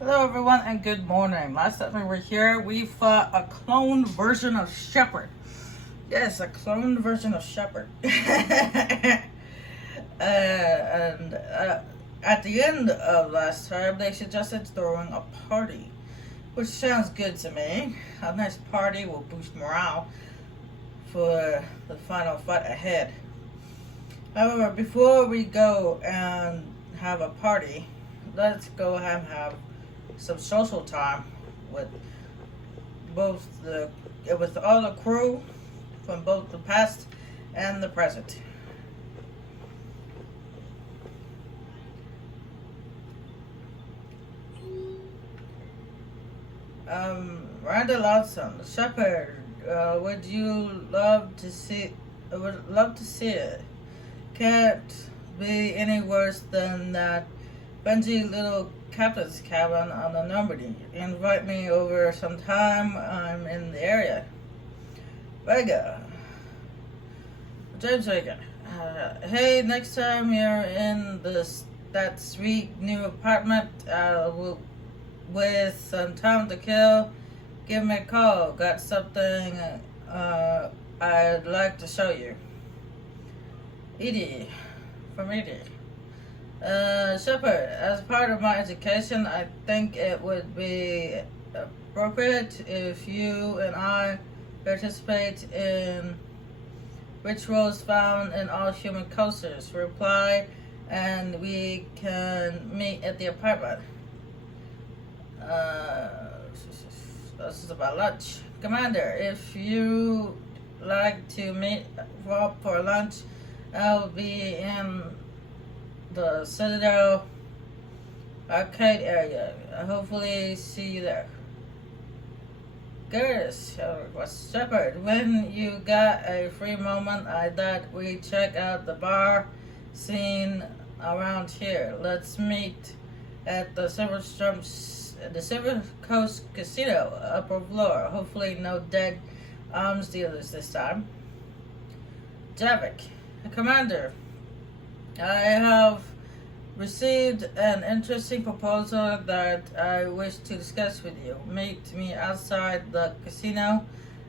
Hello, everyone, and good morning. Last time we were here, we fought a cloned version of Shepard. Yes, a cloned version of Shepard. And at the end of last time, they suggested throwing a party, which sounds good to me. A nice party will boost morale for the final fight ahead. However, before we go and have a party, let's go and have some social time with both the with all the crew from both the past and the present. Randall Lawson, Shepard, would you love to see? Would love to see it. Can't be any worse than that Benji little captain's cabin on the Normandy. Invite me over sometime. I'm in the area. Vega. James Vega. Hey, next time you're in that sweet new apartment with some time to kill, give me a call. Got something I'd like to show you. Edie. From Edie. Shepard, as part of my education, I think it would be appropriate if you and I participate in rituals found in all human cultures. Reply, and we can meet at the apartment. This is about lunch. Commander, if you like to meet for lunch, I'll be in the Citadel arcade area. I hopefully see you there. Garrus, Shepard, when you got a free moment, I thought we'd check out the bar scene around here. Let's meet at the Silver Coast Casino, upper floor. Hopefully no dead arms dealers this time. Javik, Commander, I have received an interesting proposal that I wish to discuss with you. Meet me outside the casino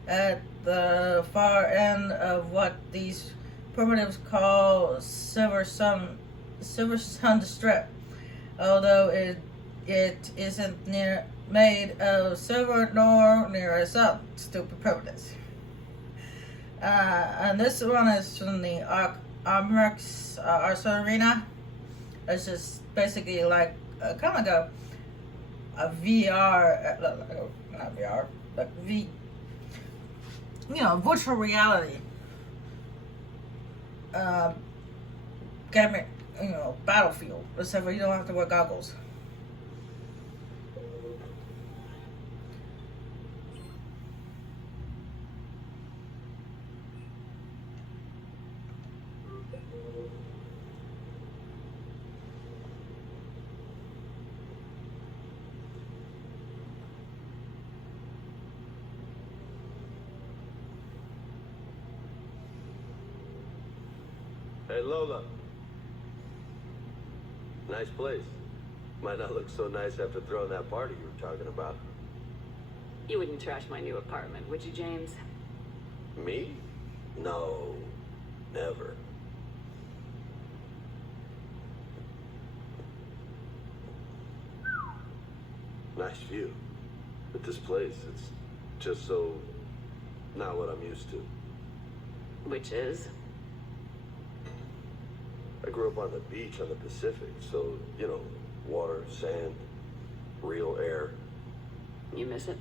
at the far end of what these primitives call Silver Sun Strip. Although it isn't made of silver nor near a sun. Stupid primitives. And this one is from the Armrex Arsenal Arena. It's just basically like kind of like a VR, not VR, but virtual reality gaming, battlefield. Except for you don't have to wear goggles. Hey, Lola. Nice place. Might not look so nice after throwing that party you were talking about. You wouldn't trash my new apartment, would you, James? Me? No. Never. Nice view. But this place, it's just so not what I'm used to. Which is? I grew up on the beach on the Pacific, so, water, sand, real air. You miss it?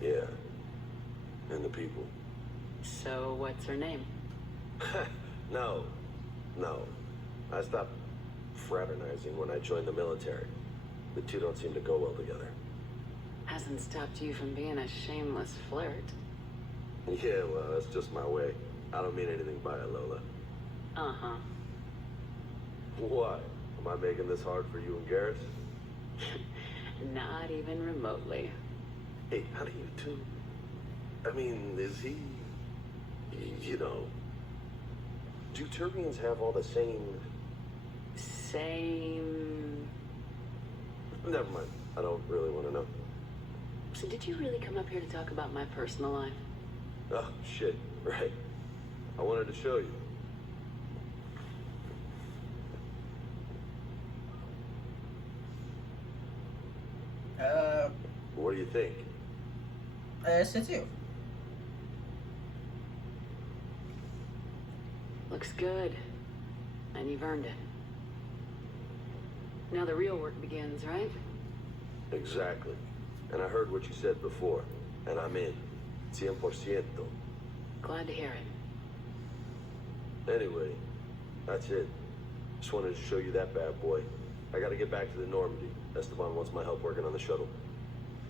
Yeah. And the people. So, what's her name? No. I stopped fraternizing when I joined the military. The two don't seem to go well together. Hasn't stopped you from being a shameless flirt. Yeah, well, that's just my way. I don't mean anything by it, Lola. Uh-huh. Why? Am I making this hard for you and Garrus? Not even remotely. Hey, how do you two? I mean, is he... Do Turians have all the same... Same... Never mind. I don't really want to know. So did you really come up here to talk about my personal life? Oh, shit. Right. I wanted to show you. What do you think? Yes, it's you. Looks good. And you've earned it. Now the real work begins, right? Exactly. And I heard what you said before. And I'm in. 100%. Glad to hear it. Anyway, that's it. Just wanted to show you that bad boy. I gotta get back to the Normandy. Esteban wants my help working on the shuttle.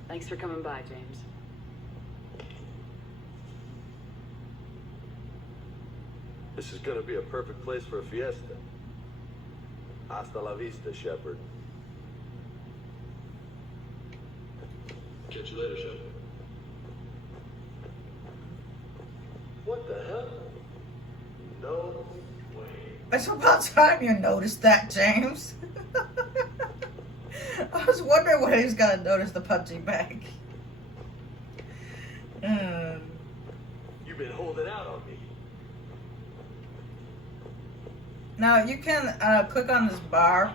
Thanks for coming by, James. This is gonna be a perfect place for a fiesta. Hasta la vista, Shepard. Catch you later, Shepard. What the hell? No way. It's about time you noticed that, James. I was wondering when he's gonna notice the punching bag. You've been holding out on me. Now you can click on this bar.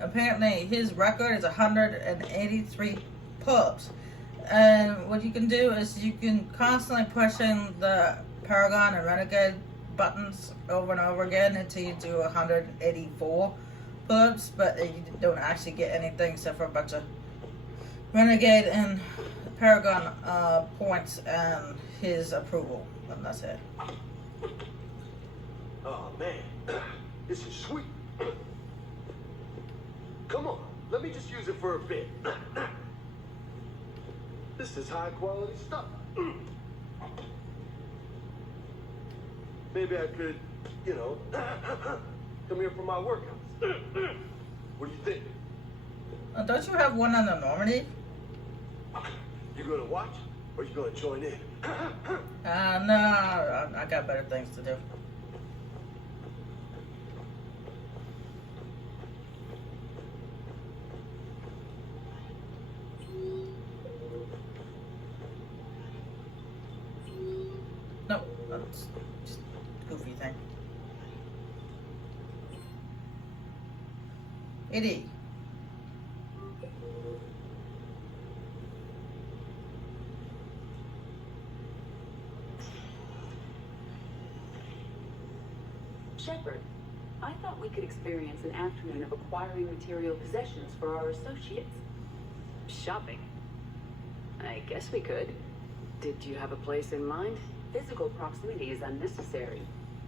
Apparently his record is 183 pull-ups. And what you can do is you can constantly push in the Paragon and Renegade buttons over and over again until you do 184 pull-ups, but you don't actually get anything except for a bunch of Renegade and Paragon points and his approval, and that's it. Oh man, this is sweet. Come on, let me just use it for a bit. This is high quality stuff. Maybe I could, come here for my workouts. What do you think? Don't you have one on the Normandy? You gonna watch or you gonna join in? No, I got better things to do. No, that's just a goofy thing. Eddie. Shepard, I thought we could experience an afternoon of acquiring material possessions for our associates. Shopping? I guess we could. Did you have a place in mind? Physical proximity is unnecessary.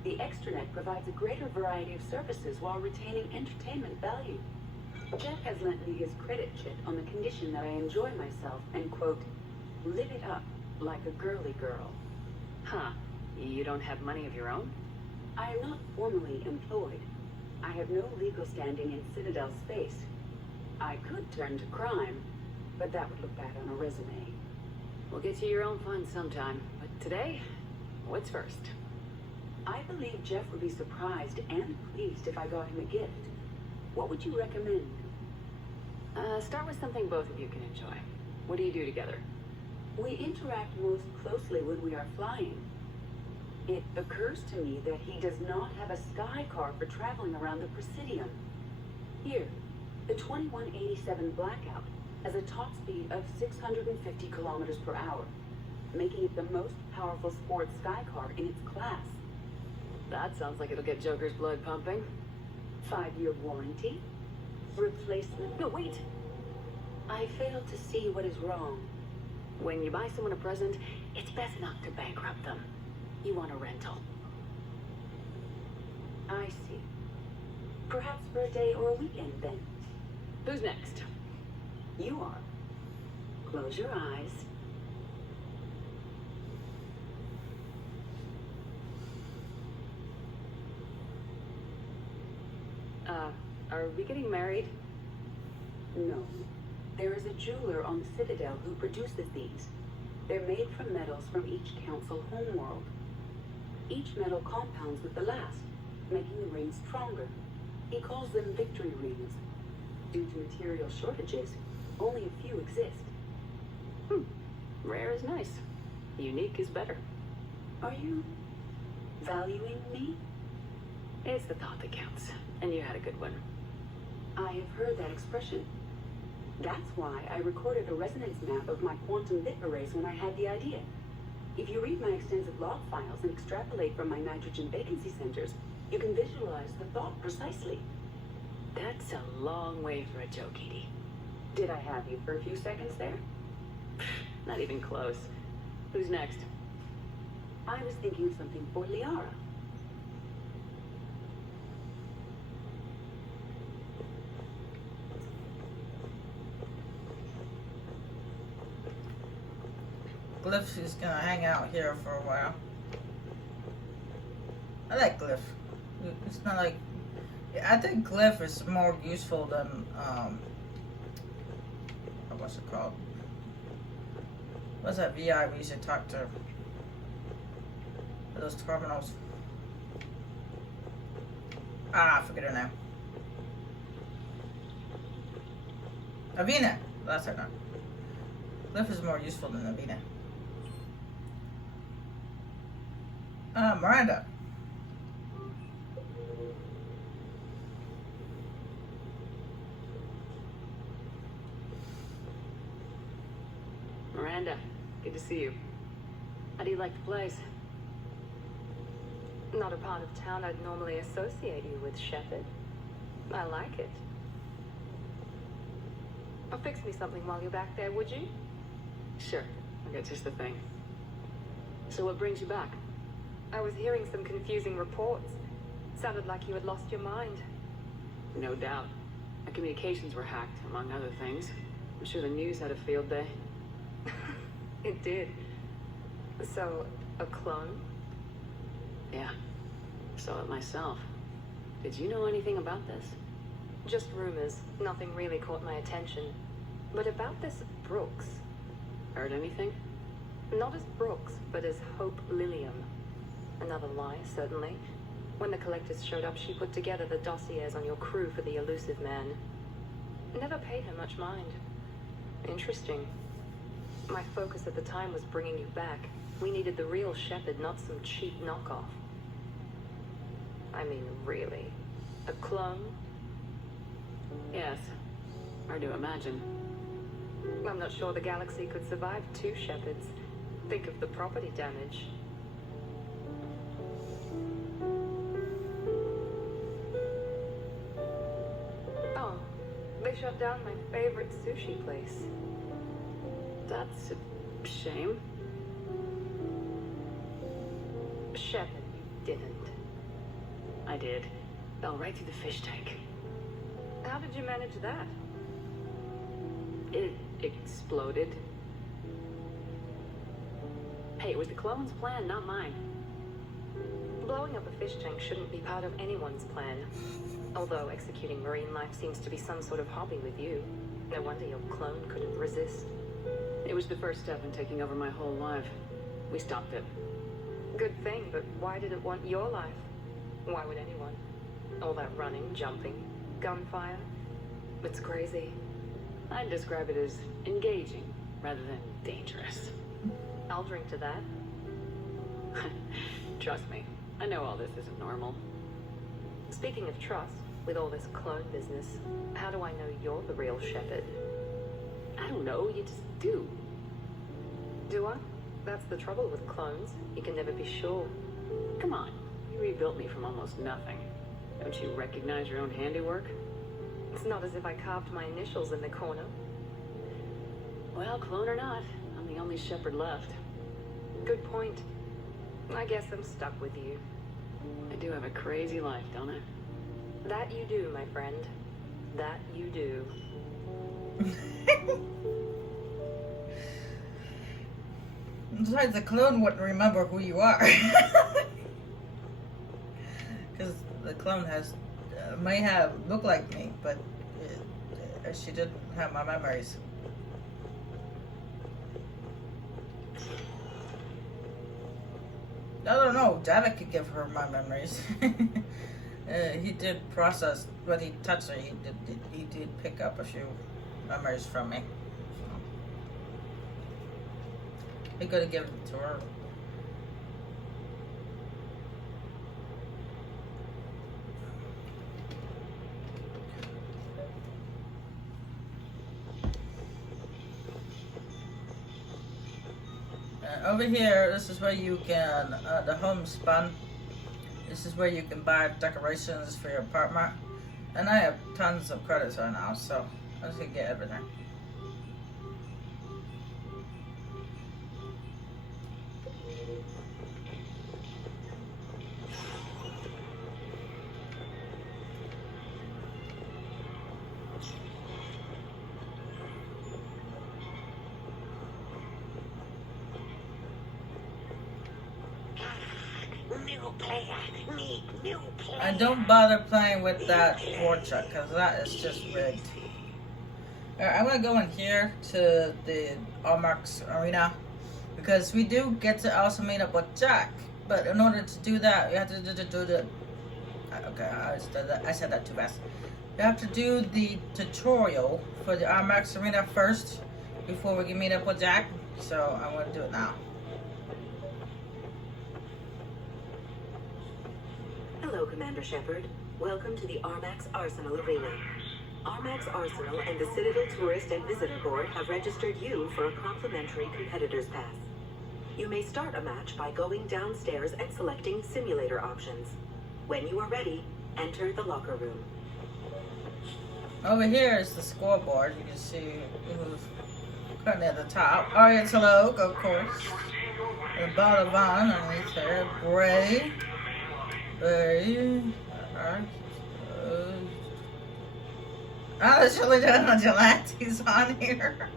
The extranet provides a greater variety of services while retaining entertainment value. Jeff has lent me his credit chit on the condition that I enjoy myself and, quote, live it up like a girly girl. Huh. You don't have money of your own? I am not formally employed. I have no legal standing in Citadel space. I could turn to crime, but that would look bad on a resume. We'll get you your own fun sometime, but today, what's first? I believe Jeff would be surprised and pleased if I got him a gift. What would you recommend? Start with something both of you can enjoy. What do you do together? We interact most closely when we are flying. It occurs to me that he does not have a sky car for traveling around the Presidium. Here, the 2187 Blackout has a top speed of 650 kilometers per hour, making it the most powerful sports sky car in its class. That sounds like it'll get Joker's blood pumping. 5-year warranty. Replacement. No, wait! I fail to see what is wrong. When you buy someone a present, it's best not to bankrupt them. You want a rental. I see. Perhaps for a day or a weekend, then. Who's next? You are. Close your eyes. Are we getting married? No. There is a jeweler on the Citadel who produces these. They're made from metals from each council homeworld. Each metal compounds with the last, making the rings stronger. He calls them victory rings. Due to material shortages, only a few exist. Rare is nice. Unique is better. Are you valuing me? It's the thought that counts, and you had a good one. I have heard that expression. That's why I recorded a resonance map of my quantum bit arrays when I had the idea. If you read my extensive log files and extrapolate from my nitrogen vacancy centers, you can visualize the thought precisely. That's a long way for a joke, Edie. Did I have you for a few seconds there? Not even close. Who's next? I was thinking of something for Liara. Glyph is gonna hang out here for a while. I like Glyph. It's not like... I think Glyph is more useful than, what's it called? What's that VI we used to talk to? Those terminals. I forget her name. Avina! That's her name. Glyph is more useful than Avina. Miranda. Miranda, good to see you. How do you like the place? Not a part of town I'd normally associate you with, Shepard. I like it. Fix me something while you're back there, would you? Sure, I'll get just the thing. So what brings you back? I was hearing some confusing reports. Sounded like you had lost your mind. No doubt. Our communications were hacked, among other things. I'm sure the news had a field day. It did. So, a clone? Yeah, saw it myself. Did you know anything about this? Just rumors. Nothing really caught my attention. But about this Brooks. Heard anything? Not as Brooks, but as Hope Lilium. Another lie, certainly. When the collectors showed up, she put together the dossiers on your crew for the elusive man. Never paid her much mind. Interesting. My focus at the time was bringing you back. We needed the real Shepard, not some cheap knockoff. I mean, really. A clone? Yes. Hard to imagine. I'm not sure the galaxy could survive two Shepards. Think of the property damage. Oh, they shut down my favorite sushi place. That's a shame. Shepard, you didn't. I did. Fell right through the fish tank. How did you manage that? It exploded. Hey, it was the clone's plan, not mine. Blowing up a fish tank shouldn't be part of anyone's plan. Although executing marine life seems to be some sort of hobby with you. No wonder your clone couldn't resist. It was the first step in taking over my whole life. We stopped it. Good thing, but why did it want your life? Why would anyone? All that running, jumping, gunfire. It's crazy. I'd describe it as engaging rather than dangerous. I'll drink to that. Trust me, I know all this isn't normal. Speaking of trust, with all this clone business, how do I know you're the real Shepard? I don't know, you just do. Do I? That's the trouble with clones. You can never be sure. Come on, you rebuilt me from almost nothing. Don't you recognize your own handiwork? It's not as if I carved my initials in the corner. Well, clone or not, I'm the only Shepard left. Good point. I guess I'm stuck with you. I do have a crazy life, don't I? That you do, my friend. That you do. Besides, the clone wouldn't remember who you are. Because the clone may have looked like me, but she didn't have my memories. I don't know. Davik could give her my memories. He did process when he touched her. He did pick up a few memories from me. He could have given it to her. Over here, this is where you can, the homespun. This is where you can buy decorations for your apartment. And I have tons of credits right now, so I'm just gonna get everything. And don't bother playing with that portrait because that is just rigged. Alright, I'm gonna go in here to the Armax arena because we do get to also meet up with Jack. But in order to do that, you have to do the. Okay, I said that too fast. You have to do the tutorial for the Armax arena first before we can meet up with Jack. So I'm gonna do it now. Hello, Commander Shepard. Welcome to the Armax Arsenal Arena. Armax Arsenal and the Citadel Tourist and Visitor Board have registered you for a complimentary competitor's pass. You may start a match by going downstairs and selecting simulator options. When you are ready, enter the locker room. Over here is the scoreboard. You can see who's currently at the top. Arya Talok, of course. And Balavan underneath her. Bray. There's really no Gelantes on here.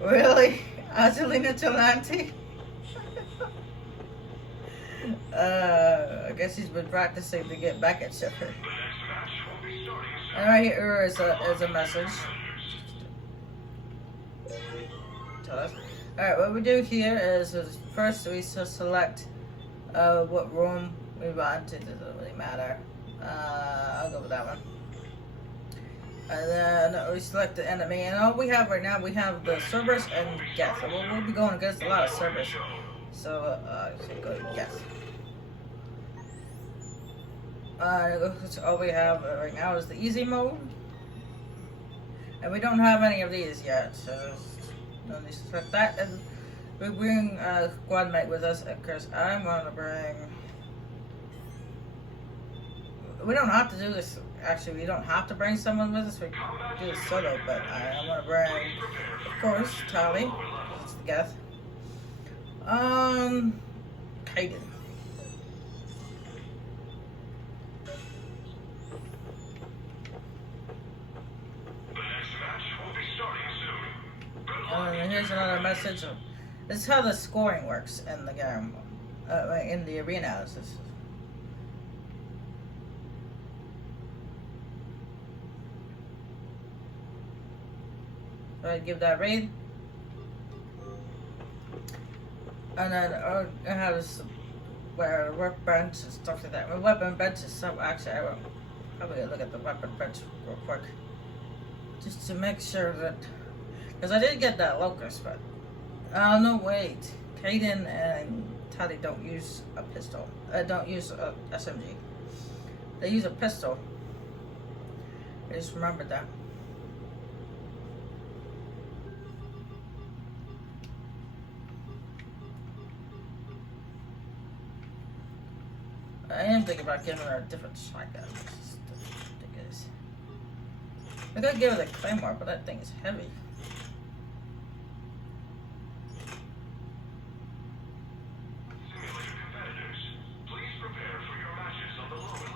Really? Angelina Gelante? I guess she's been practicing to get back at Shepard. And right here is a message. Tell us. Alright, what we do here is first we select what room we want. It doesn't really matter. I'll go with that one. And then we select the enemy. And all we have right now, we have the Cerberus and Geth. So we'll be going against a lot of Cerberus. So, go to Geth. All we have right now is the easy mode. And we don't have any of these yet. So, no need to select that. And we bring a squad mate with us. Because I'm going to bring... We don't have to do this. Actually, we don't have to bring someone with us. We can do this solo, but I'm gonna bring, of course, Tali. It's the Geth. Kaiden. And here's another message. This is how the scoring works in the game, in the arenas. So I give that raid. And then I have this where workbench and stuff like that. My weapon bench is so actually I will probably look at the weapon bench real quick. Just to make sure that because I did get that locust, but no wait. Kaiden and Tali don't use a pistol. Don't use a SMG. They use a pistol. I just remembered that. I am thinking about giving her a different shotgun. I could give her the Claymore, but that thing is heavy. Simulator competitors, please prepare for your matches on the lower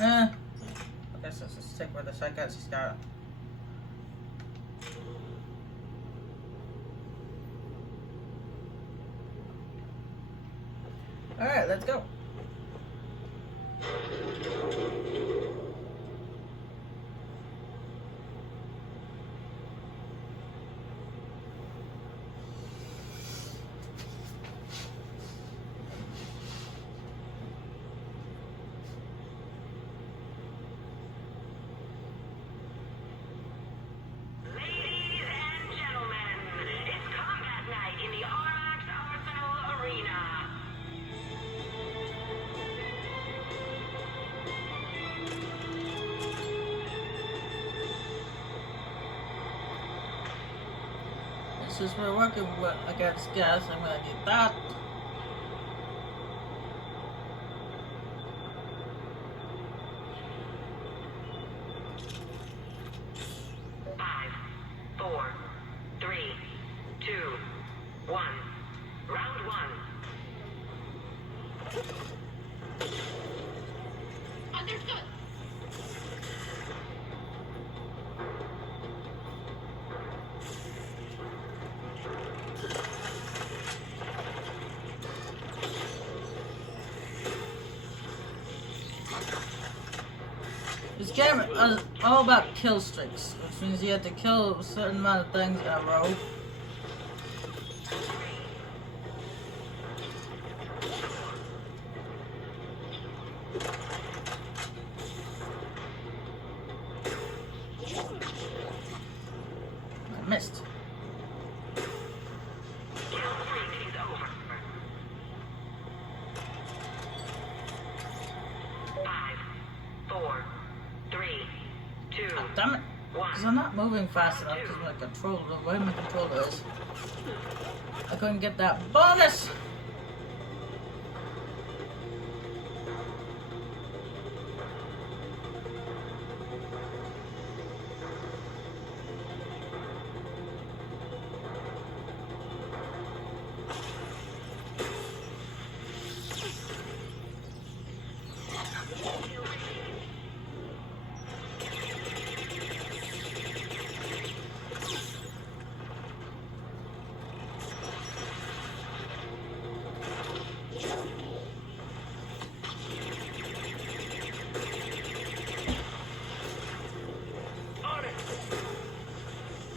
level. Okay, so let's take where the shotgun she's got. Alright, let's go. since we're working against gas, I'm gonna need that. Five, four, three, two, one. Round one. Understood. This game is all about kill streaks, which means you have to kill a certain amount of things in a row. I missed. Five, four, three, two, Oh, damn it. Because I'm not moving fast enough because my controller, the way my controller is. I couldn't get that bonus!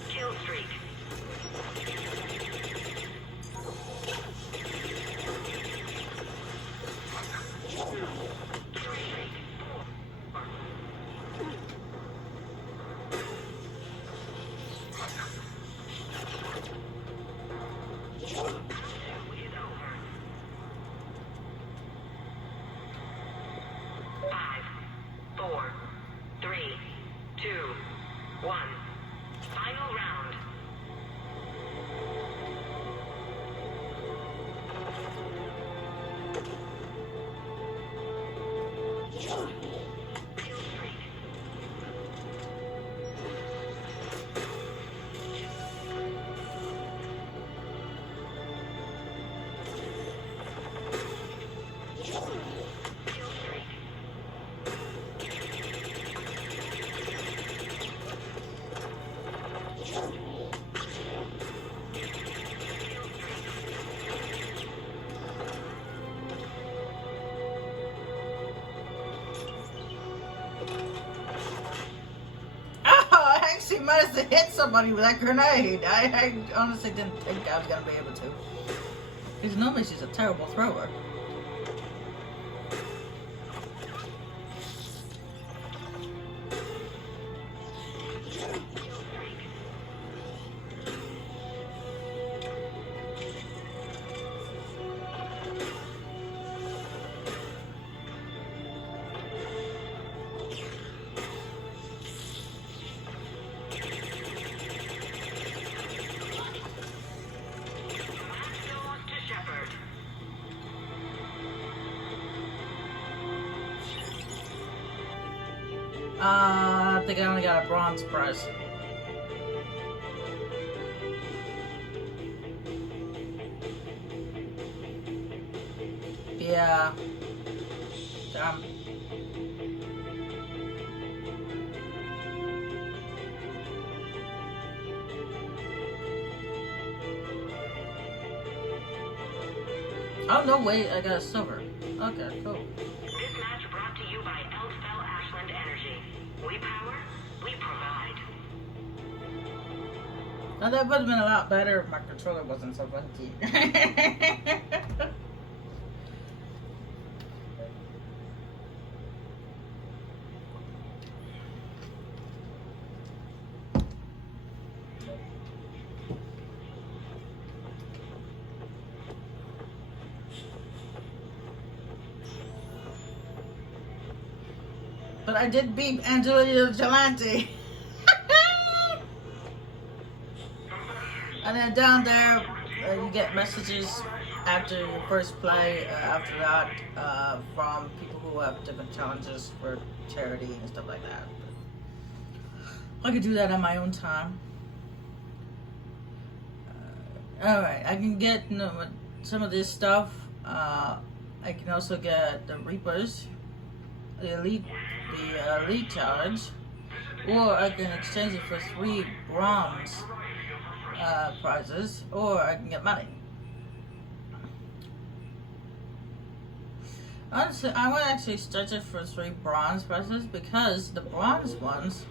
kill streak. Five, four, three, two, one. Final round. Kill streak. Kill streak. Oh, I actually managed to hit somebody with that grenade. I honestly didn't think I was going to be able to. Because normally she's a terrible thrower. Commandos to Shepard. I think I only got a bronze prize. Yeah. Damn. Oh, no, wait, I got a silver. Okay, cool. This match brought to you by Elfell Ashland Energy. We power, we provide. Now, that would have been a lot better if my controller wasn't so funky. But I did beat Angelina Gelante. And then down there, you get messages after your first play, after that, from people who have different challenges for charity and stuff like that. I could do that on my own time. Alright, I can get some of this stuff. I can also get the Reapers, the elite challenge, or I can exchange it for 3 bronze prizes, or I can get money. Honestly, I would actually stretch it for 3 bronze prizes because the bronze ones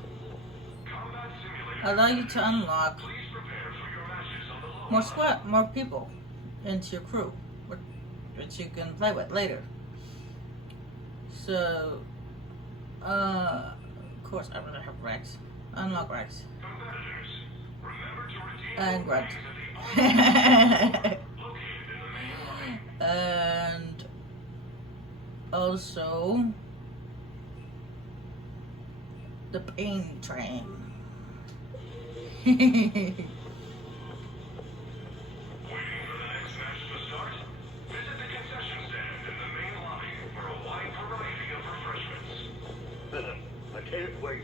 allow you to unlock more people into your crew, which you can play with later. So, of course, I'm gonna have Rex. Unlock Rex. And Grunt. And also the pain train. I can't wait.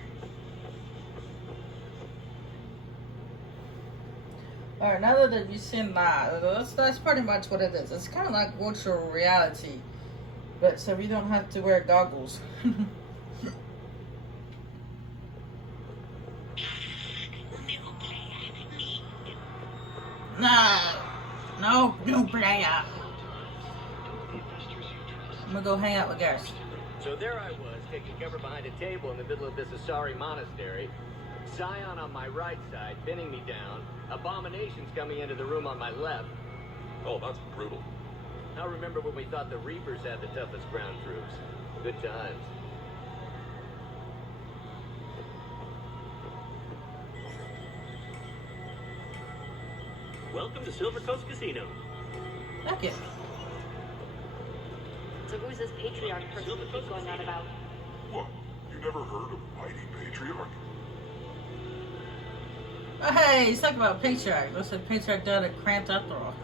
Alright, now that you've seen that, that's pretty much what it is. It's kind of like virtual reality, but so we don't have to wear goggles. No player. I'm gonna go hang out with Garrus. So there I was, taking cover behind a table in the middle of this Asari monastery. Scion on my right side, pinning me down. Abominations coming into the room on my left. Oh, that's brutal. I remember when we thought the Reapers had the toughest ground troops. Good times. Welcome to Silver Coast Casino. Thank you. So who's this patriarch person you keep going on about? What? You never heard of Mighty Patriarch? Oh, hey, he's talking about Patriarch. Looks like Patriarch died at cramped after all.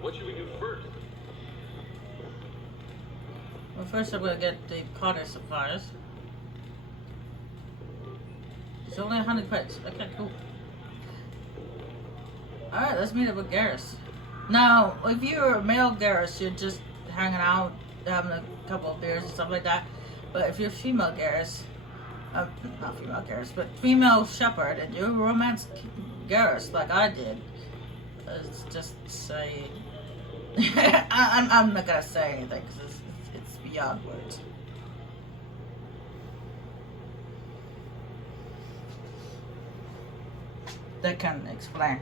What should we do first? Well, first I'm gonna get the Potter supplies. It's only 100 credits. Okay, cool. Alright, let's meet up with Garrus. Now, if you're a male Garrus, you're just hanging out, having a couple of beers and stuff like that. But if you're female Garrus, not female Garrus, but female Shepherd, and you romance Garrus like I did, let's just say... I'm not gonna say anything because it's beyond words. That can explain.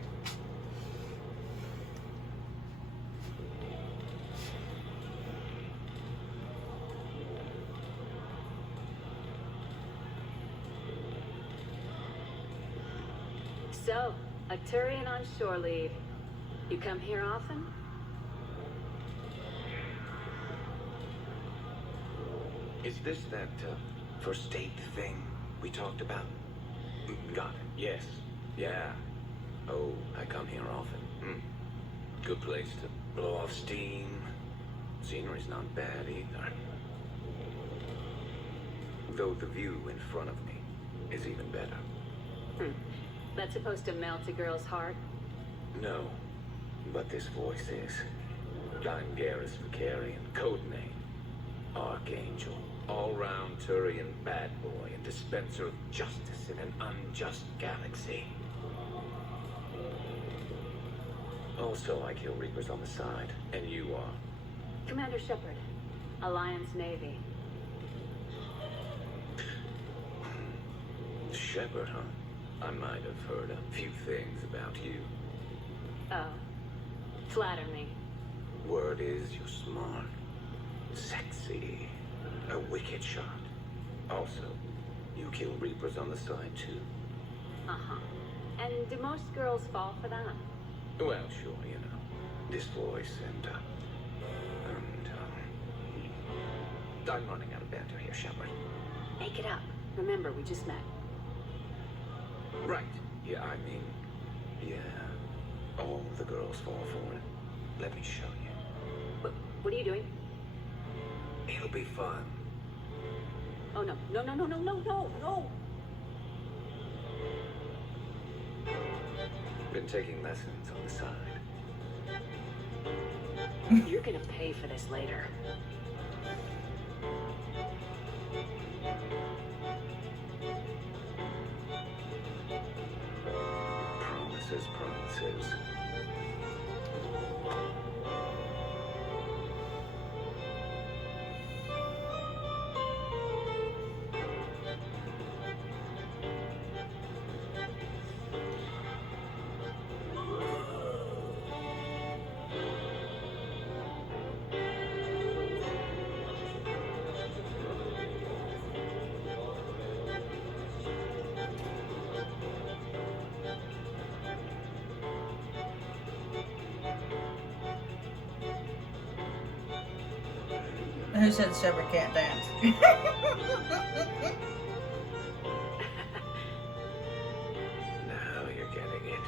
So, a Turian on shore leave. You come here often? Is this that first date thing we talked about? Got it. Yes. Yeah. Oh, I come here often. Good place to blow off steam. Scenery's not bad either. Though the view in front of me is even better. That's supposed to melt a girl's heart? No, but this voice is. I'm Garrus Vicarian, codename Archangel. All-round Turian bad boy and dispenser of justice in an unjust galaxy. Also, I kill Reapers on the side, and you are. Commander Shepard, Alliance Navy. Shepard, huh? I might have heard a few things about you. Oh. Flatter me. Word is you're smart, sexy, a wicked shot. Also, you kill Reapers on the side, too. Uh-huh. And do most girls fall for that? Well, sure, you know. This voice and I'm running out of banter here, Shepard. Make it up. Remember, we just met. Right. Yeah, I mean, yeah. All the girls fall for it. Let me show you. What are you doing? It'll be fun. Oh, no. No, no, no, no, no, no, no. Been taking lessons on the side. You're gonna pay for this later. Promises, promises. Who said Shepard can't dance? Now you're getting it.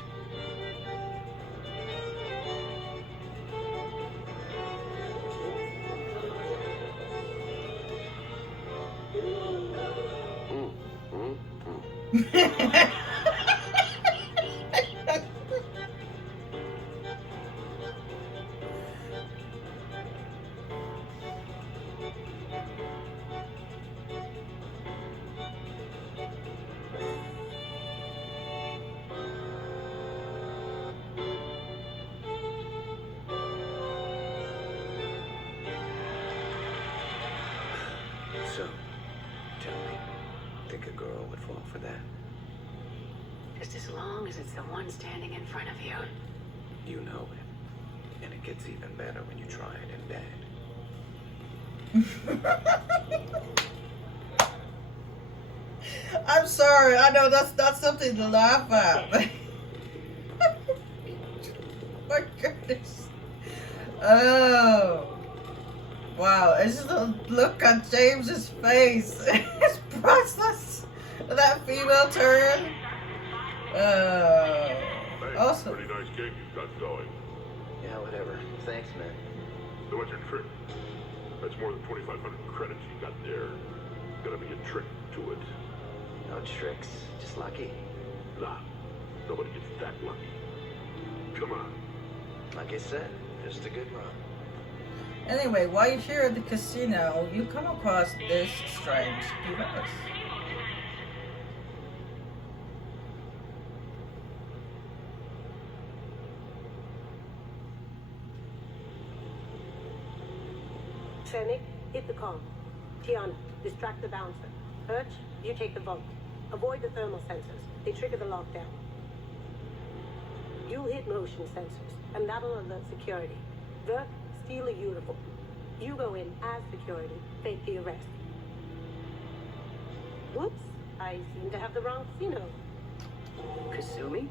So, tell me, think a girl would fall for that? Just as long as it's the one standing in front of you. You know it. And it gets even better when you try it in bed. I'm sorry. I know that's not something to laugh at. But my goodness. Oh. Wow. It's just the look on James's face. It's priceless. That female turn. Hey, Awesome. pretty nice gig you've got going. Yeah, whatever. Thanks, man. So what's your trick? That's more than 2,500 credits you got there. Gotta be a trick to it. No tricks. Just lucky. Nah, nobody gets that lucky. Come on. Like I said, just a good run. Anyway, while you're here at the casino, you come across this strange device. Fennec, hit the com. Tiana, distract the bouncer. Birch, you take the vault. Avoid the thermal sensors. They trigger the lockdown. You'll hit motion sensors, and that'll alert security. Verk, steal a uniform. You go in as security, fake the arrest. Whoops, I seem to have the wrong casino. Kasumi?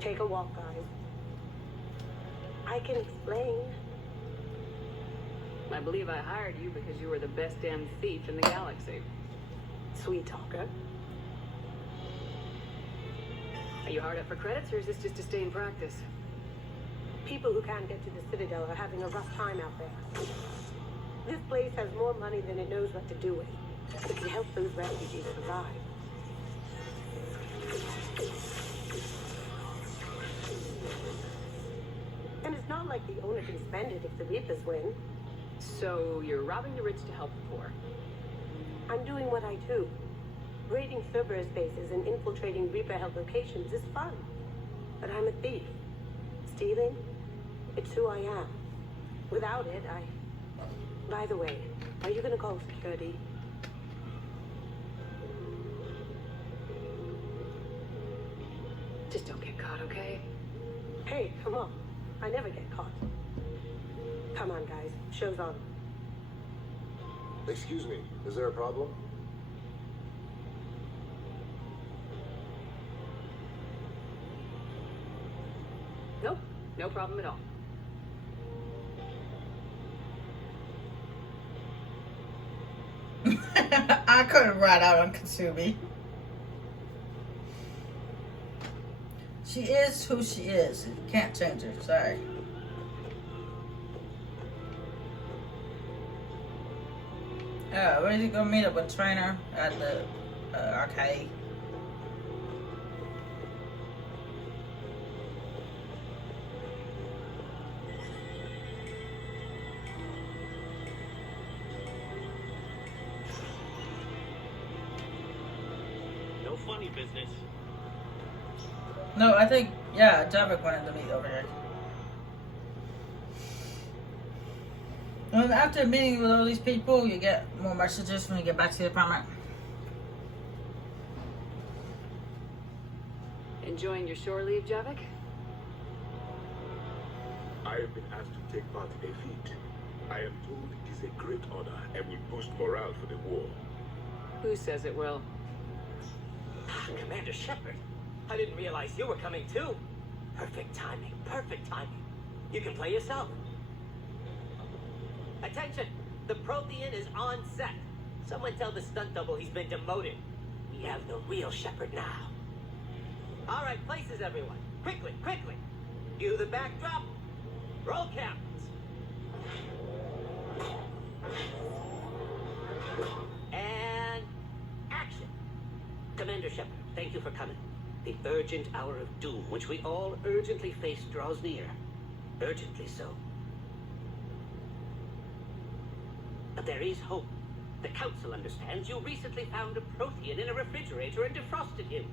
Take a walk, guys. I can explain. I believe I hired you because you were the best damn thief in the galaxy. Sweet talker. Are you hard up for credits, or is this just to stay in practice? People who can't get to the Citadel are having a rough time out there. This place has more money than it knows what to do with. It can help those refugees survive. And it's not like the owner can spend it if the Reapers win. So you're robbing the rich to help the poor. I'm doing what I do. Raiding Cerberus bases and infiltrating Reaper-held locations is fun. But I'm a thief. Stealing, it's who I am. Without it, By the way, are you gonna call security? Just don't get caught, okay? Hey, come on. I never get caught. Come on, guys. Show's on. Excuse me, is there a problem? Nope, no problem at all. I couldn't ride out on Kasumi. She is who she is. You can't change her. Sorry. Where did you go meet up with Trainer at the arcade? No funny business. No, I think, yeah, Javik wanted to meet over here. And after meeting with all these people, you get more messages when you get back to the apartment. Enjoying your shore leave, Javik? I have been asked to take part in a feat. I am told it is a great honor and will boost morale for the war. Who says it will? Commander Shepard, I didn't realize you were coming too. Perfect timing, perfect timing. You can play yourself. Attention! The Prothean is on set. Someone tell the stunt double he's been demoted. We have the real Shepard now. All right, places everyone. Quickly, quickly. Cue the backdrop. Roll cameras. And action. Commander Shepard, thank you for coming. The urgent hour of doom, which we all urgently face, draws near. Urgently so. But there is hope. The Council understands you recently found a Prothean in a refrigerator and defrosted him.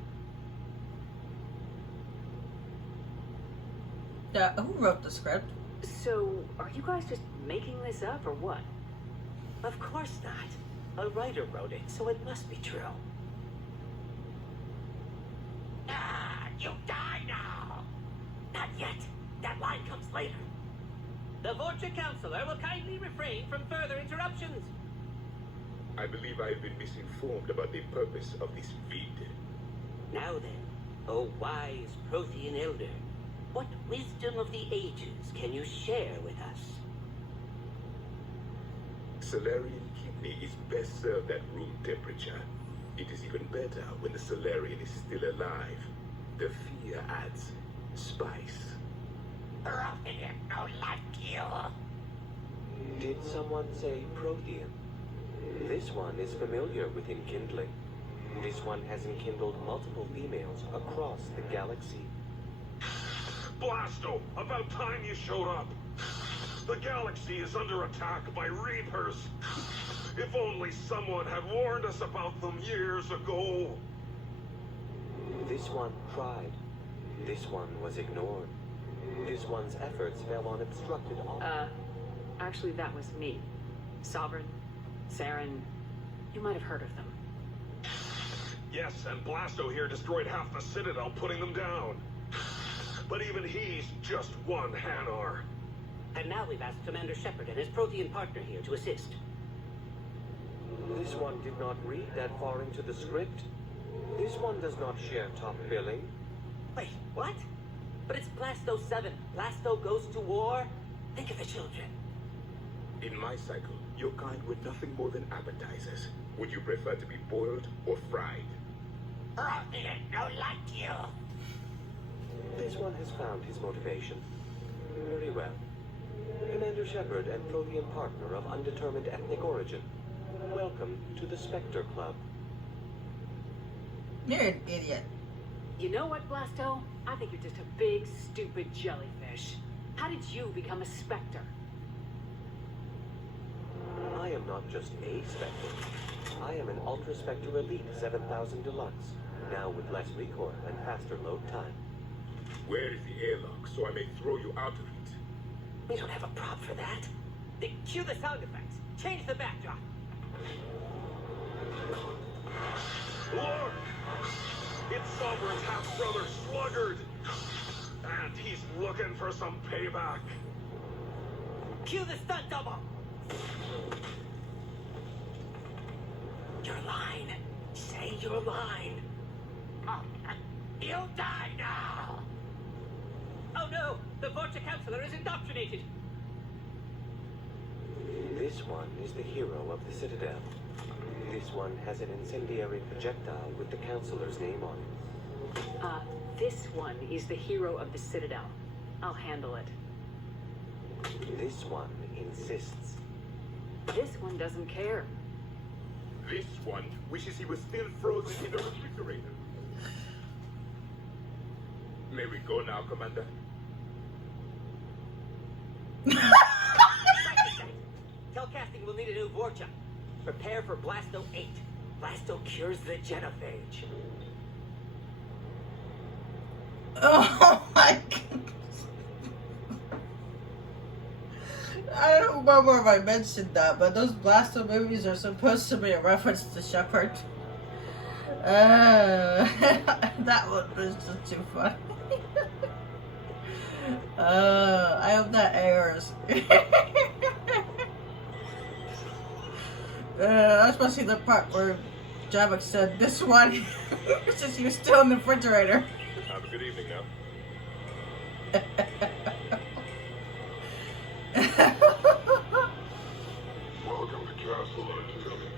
Who wrote the script? So, are you guys just making this up or what? Of course not. A writer wrote it, so it must be true. Ah, you die now! Not yet. That line comes later. The Vorcha Counselor will kindly refrain from further interruptions. I believe I have been misinformed about the purpose of this feed. Now then, O wise Prothean Elder, what wisdom of the ages can you share with us? Salarian kidney is best served at room temperature. It is even better when the Salarian is still alive. The fear adds spice. Did someone say Prothean? This one is familiar with enkindling. This one has enkindled multiple females across the galaxy. Blasto, about time you showed up. The galaxy is under attack by Reapers. If only someone had warned us about them years ago. This one tried. This one was ignored. This one's efforts fell on obstructed Actually, that was me. Sovereign, Saren, you might have heard of them. Yes, and Blasto here destroyed half the Citadel, putting them down. But even he's just one Hanar. And now we've asked Commander Shepard and his Prothean partner here to assist. This one did not read that far into the script. This one does not share top billing. Wait, what? But it's Blasto 7. Blasto goes to war. Think of the children. In my cycle, your kind were nothing more than appetizers. Would you prefer to be boiled or fried? Prothean don't like you. This one has found his motivation. Very well. Commander Shepard and Prothean partner of undetermined ethnic origin. Welcome to the Spectre Club. You're an idiot. You know what, Blasto? I think you're just a big, stupid jellyfish. How did you become a Spectre? I am not just a Spectre. I am an Ultra Spectre Elite 7000 Deluxe, now with less recoil and faster load time. Where is the airlock so I may throw you out of it? We don't have a prop for that. Then cue the sound effects. Change the backdrop. Look! It's Sovereign's half-brother Sluggard! And he's looking for some payback. Cue the stunt double. Your line. Say your line. You'll die now. Oh no! The Vorcha Counselor is indoctrinated. This one is the hero of the Citadel. This one has an incendiary projectile with the Counselor's name on it. This one is the hero of the Citadel. I'll handle it. This one insists. This one doesn't care. This one wishes he was still frozen in the refrigerator. May we go now, Commander? Telcasting will need a new Vorcha. Prepare for Blasto 8. Blasto cures the genophage. Oh my god. I don't remember if I mentioned that, but those Blasto movies are supposed to be a reference to Shepard. That one was just too funny. I hope that airs. Especially the part where Javik said, "This one," since he was still in the refrigerator. Have a good evening now. Welcome to Castle Artillery.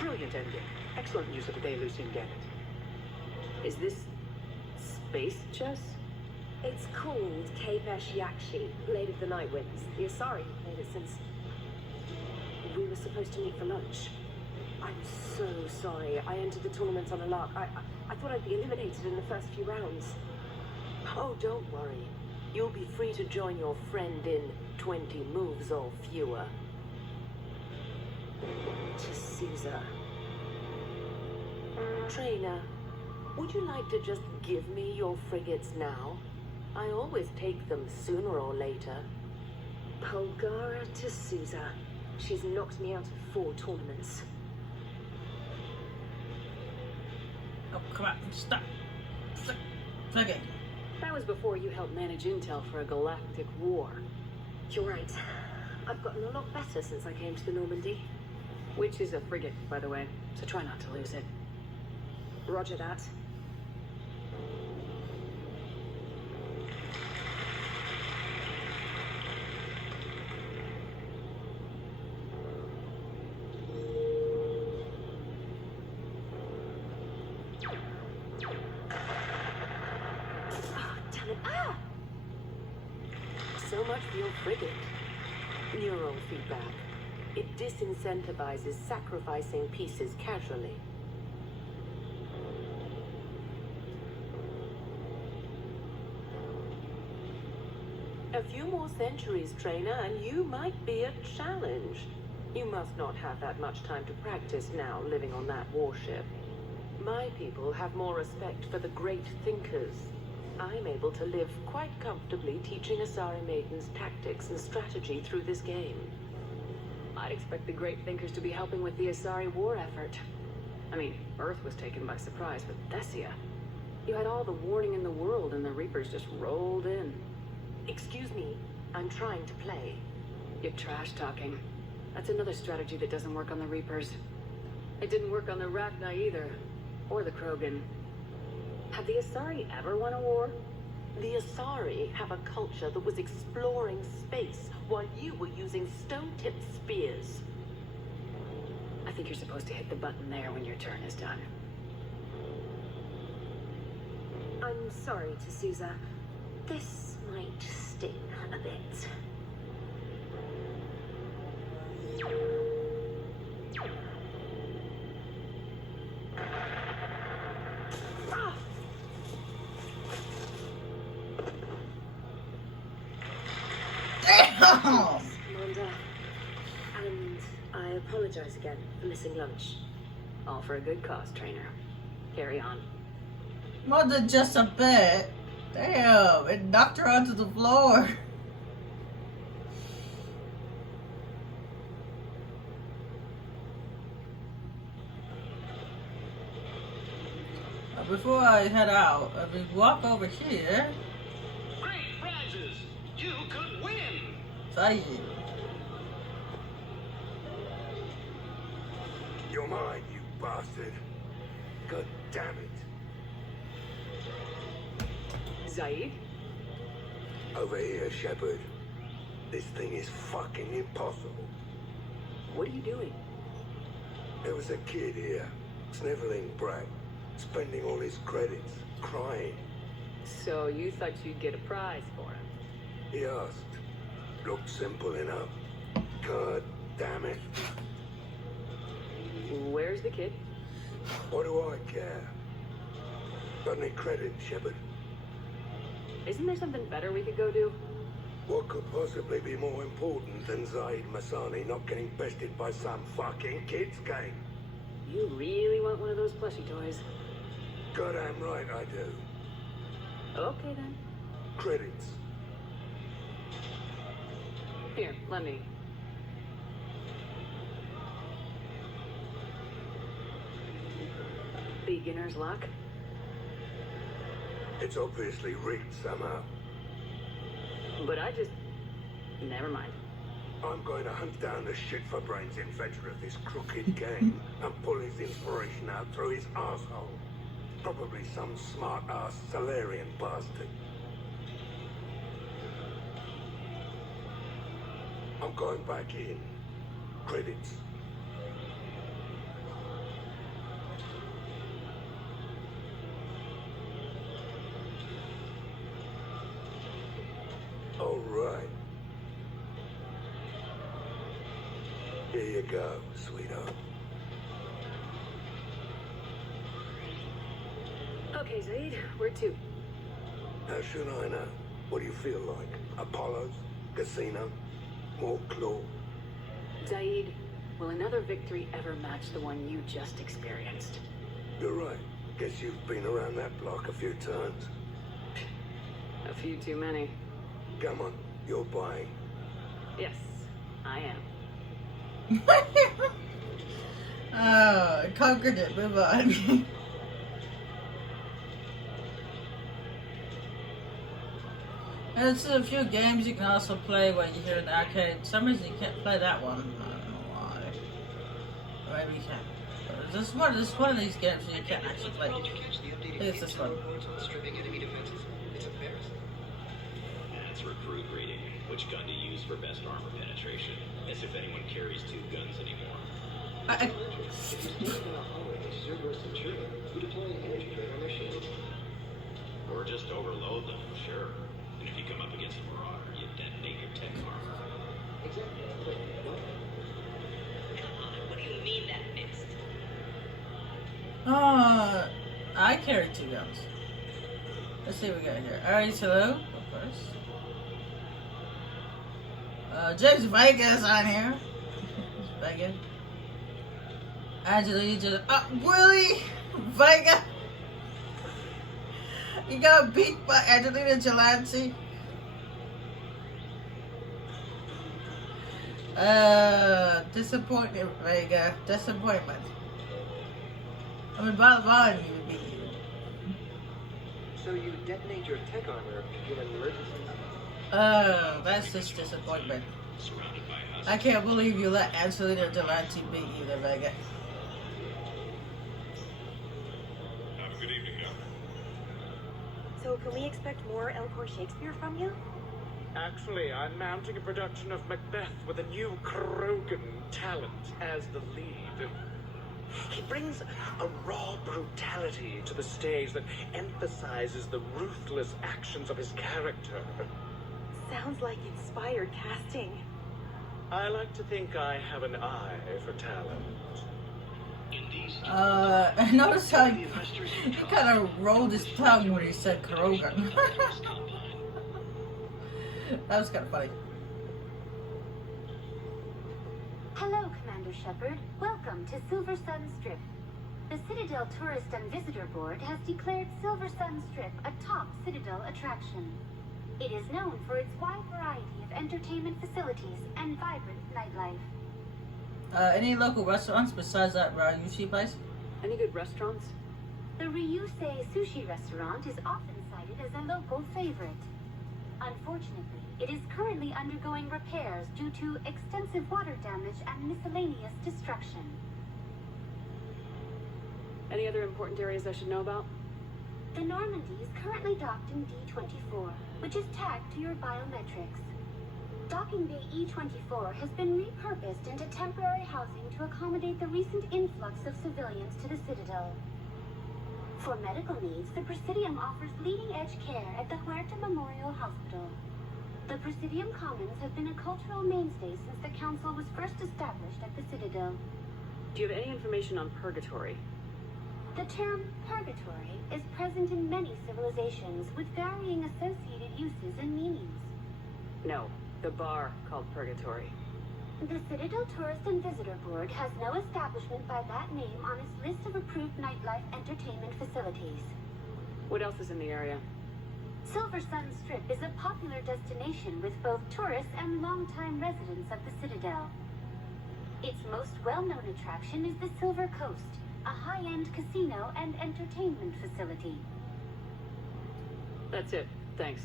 Brilliant ending. Excellent use of the Delusian Gambit. Is this space chess? It's called Kapesh Yakshi, Blade of the Night Winds. The Asari have played it since we were supposed to meet for lunch. I'm so sorry. I entered the tournament on a lark. I thought I'd be eliminated in the first few rounds. Oh, don't worry. You'll be free to join your friend in 20 moves or fewer. To Caesar. Trainer, would you like to just give me your frigates now? I always take them sooner or later. Polgara to Caesar. She's knocked me out of 4 tournaments. Oh, come on, stop. Okay. That was before you helped manage intel for a galactic war. You're right. I've gotten a lot better since I came to the Normandy. Which is a frigate, by the way, so try not to lose it. Roger that. Damn it. Ah! So much for your frigate. Neural feedback. It disincentivizes sacrificing pieces casually. A few more centuries, trainer, and you might be a challenge. You must not have that much time to practice now, living on that warship. My people have more respect for the great thinkers. I'm able to live quite comfortably teaching Asari maidens tactics and strategy through this game. I'd expect the great thinkers to be helping with the Asari war effort. I mean, Earth was taken by surprise with Thessia. You had all the warning in the world and the Reapers just rolled in. Excuse me, I'm trying to play. You're trash talking. That's another strategy that doesn't work on the Reapers. It didn't work on the Rachni either. Or the Krogan. Have the Asari ever won a war? The Asari have a culture that was exploring space while you were using stone-tipped spears. I think you're supposed to hit the button there when your turn is done. I'm sorry to Caesar. This might sting a bit. Commander. And I apologize again for missing lunch. All for a good cause, trainer. Carry on. More than just a bit. Damn, it knocked her onto the floor. Before I head out, we walk over here. Great prizes! You could win! Zaid. You're mine, you bastard. God damn it. Zaid? Over here, Shepard. This thing is fucking impossible. What are you doing? There was a kid here, sniveling brat, spending all his credits, crying. So you thought you'd get a prize for him? He asked. Looked simple enough. God damn it. Where's the kid? What do I care? Got any credit, Shepard? Isn't there something better we could go do? What could possibly be more important than Zaid Masani not getting bested by some fucking kids game? You really want one of those plushie toys? Goddamn right I do. Okay then. Credits. Here, let me. Beginner's luck? It's obviously rigged somehow. But I just... Never mind. I'm going to hunt down the shit-for-brains inventor of this crooked game and pull his inspiration out through his asshole. Probably some smart-ass Solarian bastard. I'm going back in. Credits. All right. Here you go, sweetheart. Okay, Zaid, where to? How should I know? What do you feel like? Apollo's? Casino? More claw? Zaid, will another victory ever match the one you just experienced? You're right. Guess you've been around that block a few times. A few too many. Come on, you're buying. Yes, I am. Oh, I conquered it. Move on. There's a few games you can also play when you're here in the arcade. For some reason you can't play that one. I don't know why. Or maybe you can. This is one of these games you can't actually play. I think it's this one. That's recruit reading. Which gun to use for best armor penetration. As if anyone carries two guns anymore. Or just overload them, sure. And if you come up against a marauder, you detonate your tech armor. Exactly. Come on, what do you mean that mixed? I carry two guns. Let's see what we got here. Alright, hello, of course. James Vegas on here. Vegas. Angelina just Willie Vega. You got beat by Angelina Jolie. Disappointment, Vega. Disappointment. I mean, bottom line, you would beat you. So you detonate your tech armor in an emergency? Oh, that's just disappointment. I can't believe you let Angelina Jolie beat you there, Vega. Have a good evening, young. So can we expect more Elcor Shakespeare from you? Actually, I'm mounting a production of Macbeth with a new Krogan talent as the lead. He brings a raw brutality to the stage that emphasizes the ruthless actions of his character. Sounds like inspired casting. I like to think I have an eye for talent. I noticed how he kind of rolled his tongue when he said Krogan. That was kind of funny. Commander Shepard. Welcome to Silver Sun Strip. The Citadel Tourist and Visitor Board has declared Silver Sun Strip a top Citadel attraction. It is known for its wide variety of entertainment facilities and vibrant nightlife. Any local restaurants besides that Ryushi place? Any good restaurants? The Ryusei Sushi Restaurant is often cited as a local favorite. Unfortunately, it is currently undergoing repairs due to extensive water damage and miscellaneous destruction. Any other important areas I should know about? The Normandy is currently docked in D-24, which is tagged to your biometrics. Docking Bay E-24 has been repurposed into temporary housing to accommodate the recent influx of civilians to the Citadel. For medical needs, the Presidium offers leading-edge care at the Huerta Memorial Hospital. The Presidium Commons have been a cultural mainstay since the Council was first established at the Citadel. Do you have any information on purgatory? The term purgatory is present in many civilizations with varying associated uses and meanings. No, the bar called Purgatory. The Citadel Tourist and Visitor Board has no establishment by that name on its list of approved nightlife entertainment facilities. What else is in the area? Silver Sun Strip is a popular destination with both tourists and longtime residents of the Citadel. Its most well-known attraction is the Silver Coast, a high-end casino and entertainment facility. That's it. Thanks.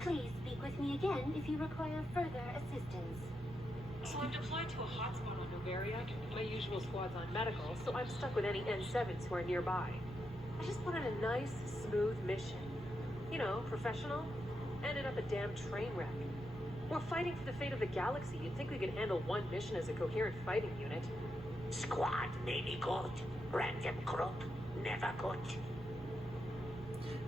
Please speak with me again if you require further assistance. So I'm deployed to a hotspot on Novaria. My usual squad's on medical, so I'm stuck with any N7s who are nearby. I just wanted a nice, smooth mission. You know, professional. Ended up a damn train wreck. We're fighting for the fate of the galaxy. You'd think we could handle one mission as a coherent fighting unit. Squad maybe good. Random group never good.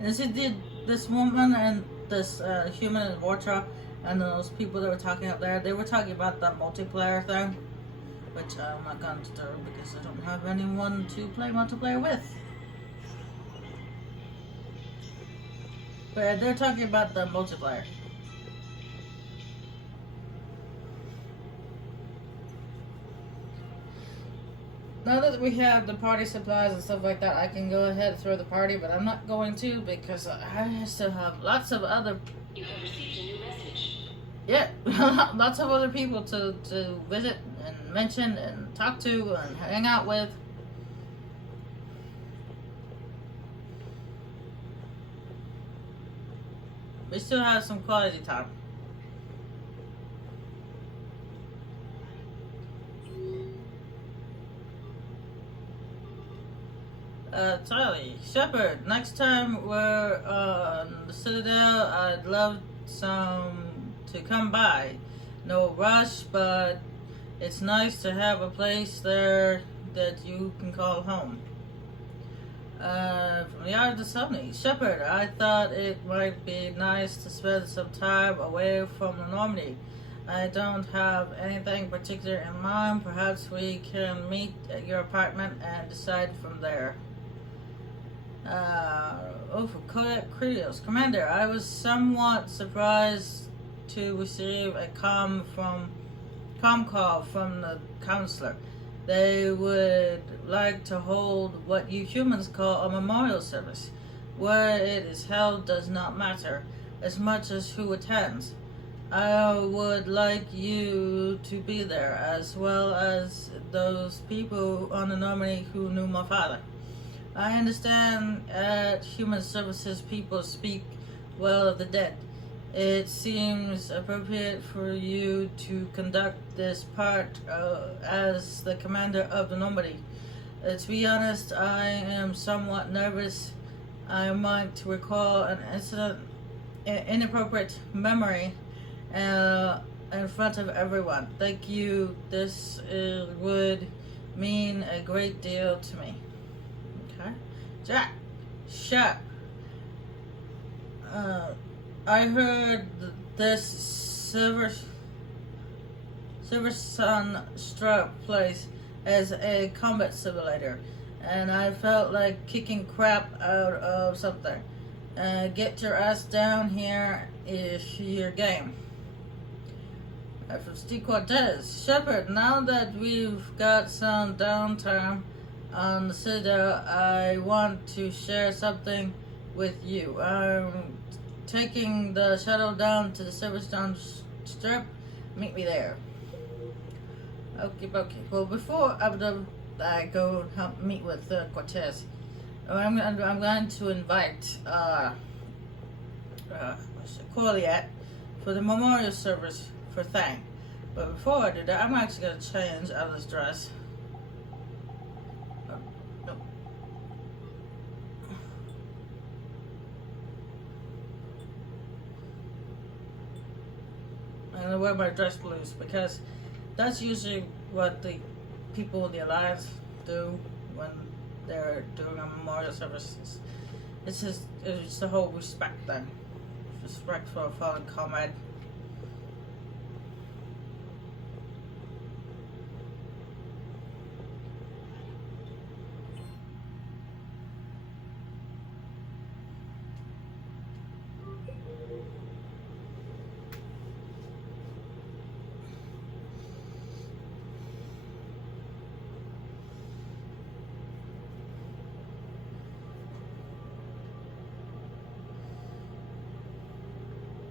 As it did this woman and this human in Wartrop and those people that were talking out there, they were talking about that multiplayer thing, which I'm not going to do because I don't have anyone to play multiplayer with. But they're talking about the multiplayer. Now that we have the party supplies and stuff like that, I can go ahead and throw the party, but I'm not going to because I still have lots of other... You have received a new message. Yeah, lots of other people to visit and mention and talk to and hang out with. We still have some quality time. Charlie, Shepard, next time we're on the Citadel, I'd love to come by. No rush, but it's nice to have a place there that you can call home. From the Art of the Sony, Shepard, I thought it might be nice to spend some time away from the Normandy. I don't have anything particular in mind. Perhaps we can meet at your apartment and decide from there. For Kodak Krios, Commander, I was somewhat surprised to receive a comm call from the counselor. They would like to hold what you humans call a memorial service. Where it is held does not matter, as much as who attends. I would like you to be there, as well as those people on the Normandy who knew my father. I understand at Human Services people speak well of the dead. It seems appropriate for you to conduct this part as the commander of the Normandy. To be honest, I am somewhat nervous. I might recall an inappropriate memory in front of everyone. Thank you. This would mean a great deal to me. Okay. Jack, Shep. I heard this Silver Sun Strip place as a combat simulator, and I felt like kicking crap out of something. Get your ass down here if you're game. After Steve Cortez. Shepard, now that we've got some downtime on the Citadel, I want to share something with you. I'm taking the shuttle down to the Silverstone Strip. Meet me there. Okay. Well, before I go help meet with Cortez, I'm going to invite Corliat for the memorial service for Thang. But before I do that, I'm actually going to change out of this dress. No. I'm going to wear my dress blues because that's usually what the people in the Alliance do when they're doing a memorial service. It's the whole respect thing. Respect for a fallen comrade.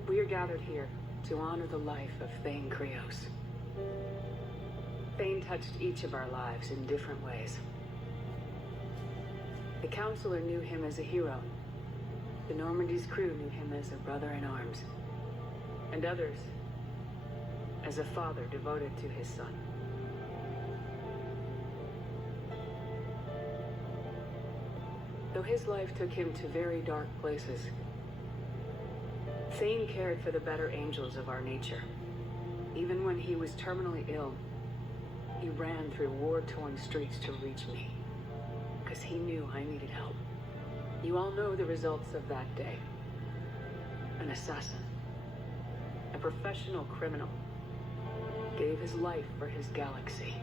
We are gathered here to honor the life of Thane Krios. Thane touched each of our lives in different ways. The Counselor knew him as a hero. The Normandy's crew knew him as a brother in arms. And others as a father devoted to his son. Though his life took him to very dark places, Thane cared for the better angels of our nature. Even when he was terminally ill, he ran through war-torn streets to reach me, because he knew I needed help. You all know the results of that day. An assassin, a professional criminal, gave his life for his galaxy.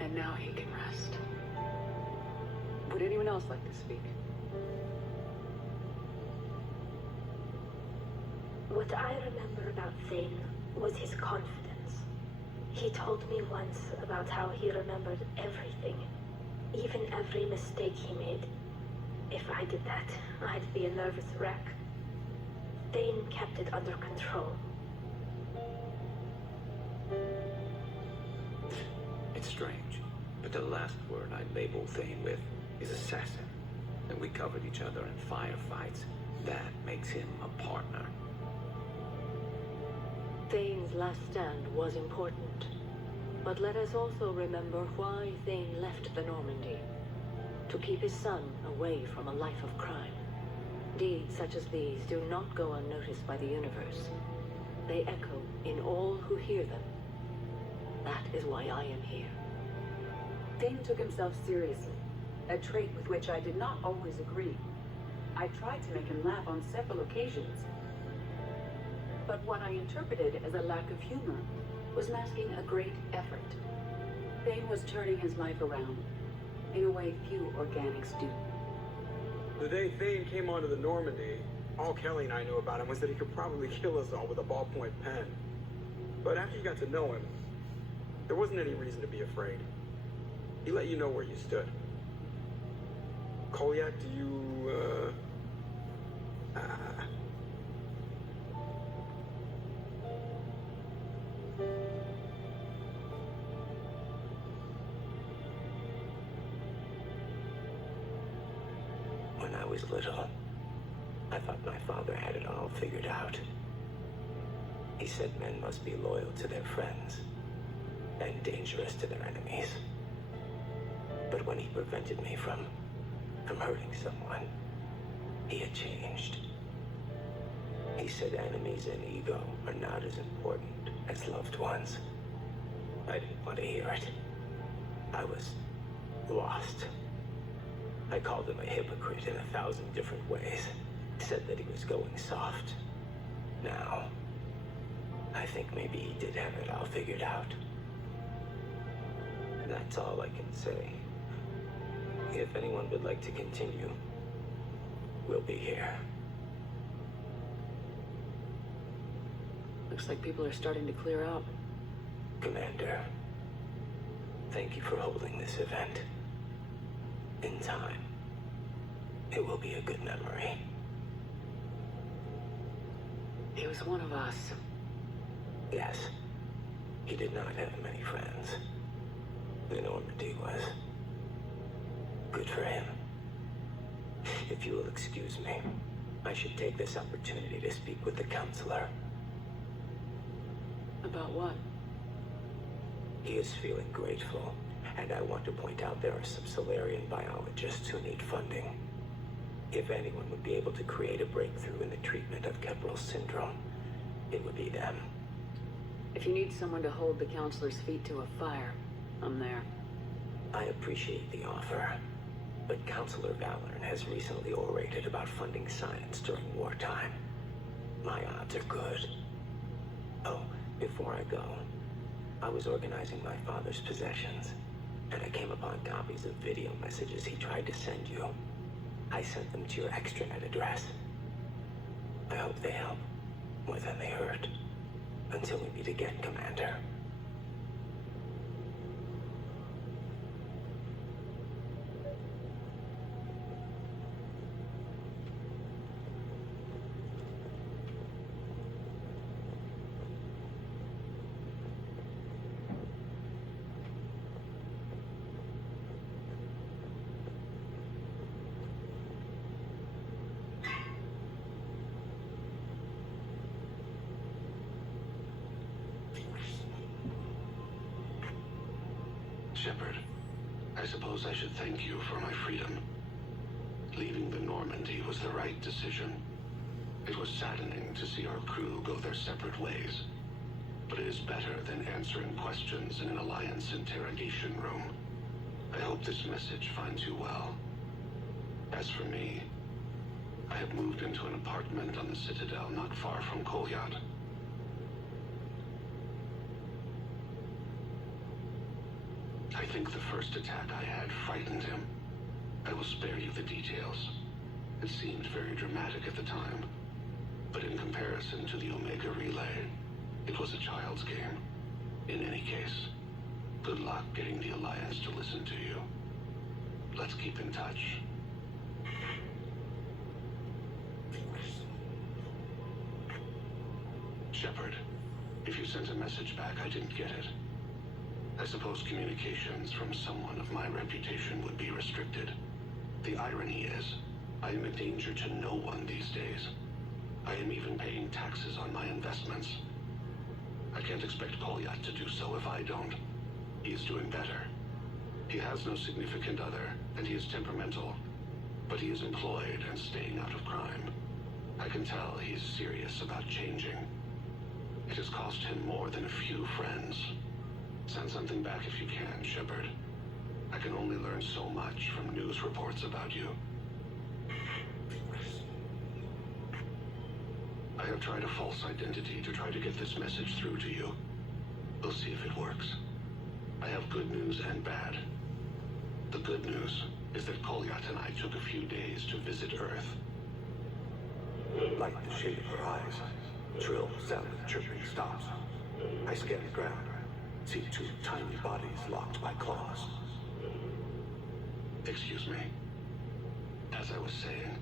And now he can rest. Would anyone else like to speak? What I remember about Thane was his confidence. He told me once about how he remembered everything, even every mistake he made. If I did that, I'd be a nervous wreck. Thane kept it under control. It's strange, but the last word I'd label Thane with is assassin. And we covered each other in firefights. That makes him a partner. Thane's last stand was important, but let us also remember why Thane left the Normandy. To keep his son away from a life of crime. Deeds such as these do not go unnoticed by the universe. They echo in all who hear them. That is why I am here. Thane took himself seriously, a trait with which I did not always agree. I tried to make him laugh on several occasions, but what I interpreted as a lack of humor was masking a great effort. Thane was turning his life around in a way few organics do. The day Thane came onto the Normandy, all Kelly and I knew about him was that he could probably kill us all with a ballpoint pen. But after you got to know him, there wasn't any reason to be afraid. He let you know where you stood. Kolyak, do you, When I was little, I thought my father had it all figured out. He said men must be loyal to their friends and dangerous to their enemies. But when he prevented me from hurting someone, he had changed. He said enemies and ego are not as important as loved ones. I didn't want to hear it. I was lost. I called him a hypocrite in 1,000 different ways. Said that he was going soft. Now, I think maybe he did have it all figured out. That's all I can say. If anyone would like to continue, we'll be here. Looks like people are starting to clear out. Commander, thank you for holding this event. In time, it will be a good memory. He was one of us. Yes, he did not have many friends. The Normandy was. Good for him. If you will excuse me, I should take this opportunity to speak with the counselor. About what? He is feeling grateful, and I want to point out there are some Solarian biologists who need funding. If anyone would be able to create a breakthrough in the treatment of Keppel's syndrome, it would be them. If you need someone to hold the counselor's feet to a fire, I'm there. I appreciate the offer, but Counselor Valorn has recently orated about funding science during wartime. My odds are good. Oh, before I go, I was organizing my father's possessions, and I came upon copies of video messages he tried to send you. I sent them to your extranet address. I hope they help more than they hurt. Until we meet again, Commander. Shepard, I suppose I should thank you for my freedom. Leaving the Normandy was the right decision. It was saddening to see our crew go their separate ways, but it is better than answering questions in an Alliance interrogation room. I hope this message finds you well. As for me, I have moved into an apartment on the Citadel not far from Kolyat. I think the first attack I had frightened him. I will spare you the details. It seemed very dramatic at the time, but in comparison to the Omega Relay, it was a child's game. In any case, good luck getting the Alliance to listen to you. Let's keep in touch. Shepard, if you sent a message back, I didn't get it. I suppose communications from someone of my reputation would be restricted. The irony is, I am a danger to no one these days. I am even paying taxes on my investments. I can't expect Kolyat to do so if I don't. He is doing better. He has no significant other, and he is temperamental. But he is employed and staying out of crime. I can tell he is serious about changing. It has cost him more than a few friends. Send something back if you can, Shepard. I can only learn so much from news reports about you. I have tried a false identity to try to get this message through to you. We'll see if it works. I have good news and bad. The good news is that Kolyat and I took a few days to visit Earth. Like the shape of her eyes, shrill sound of chirping stops. I scan the ground. See two tiny bodies locked by claws. Excuse me. As I was saying,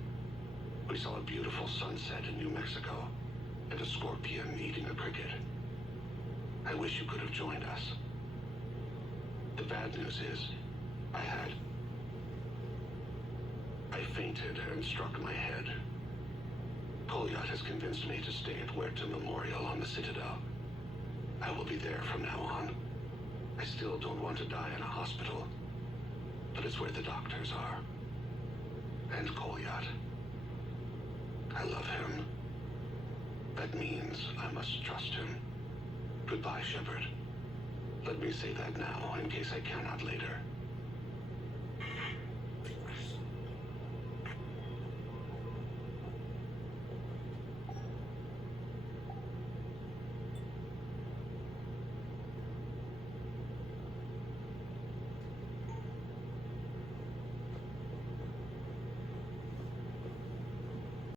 we saw a beautiful sunset in New Mexico, and a scorpion eating a cricket. I wish you could have joined us. The bad news is, I fainted and struck my head. Kolyat has convinced me to stay at Huerta Memorial on the Citadel. I will be there from now on. I still don't want to die in a hospital, but it's where the doctors are. And Kolyat. I love him. That means I must trust him. Goodbye, Shepard. Let me say that now, in case I cannot later.